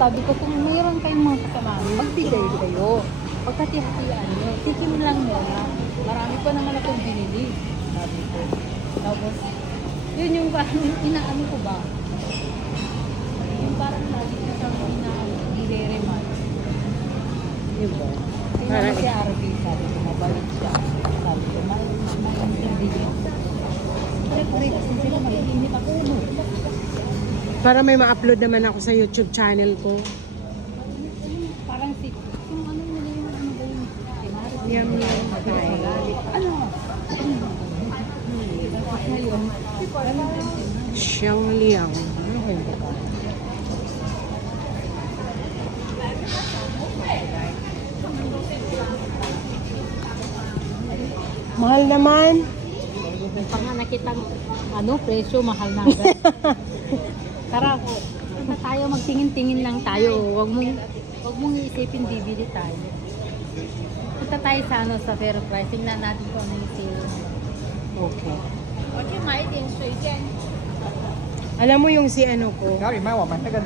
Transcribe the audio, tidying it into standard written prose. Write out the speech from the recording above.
sabi ko, kung mayroon kayong mga kasama, magbigay kayo. Pagkatihatian nyo, tikim lang muna. Marami pa naman akong binili. Sabi ko. Tapos, yun yung parang inaano ko ba? Yung parang lagi na sa nire-remind. Yun ba? Tingnan si RB, sabi ko, mabalik siya. Sabi ko, maintindihan. Pare-pare kasi sila mag-iinit ako, no? Para may ma-upload naman ako sa YouTube channel ko. Parang si, yung ano nila yung ano ba yung Yum, yum. ano? Ngayon, Siyang liyang. Ano ko yun? Mahal naman. pag nga nakita ano, presyo, mahal na agad. Tara, punta tayo, magtingin-tingin lang tayo. Huwag mong iisipin bibili tayo. Punta tayo sa ano, sa fair price. Tingnan natin kung ano yung sale. Okay. 我去买一点水煎。 Alam mo yung si ano ko, 然后你买我们那个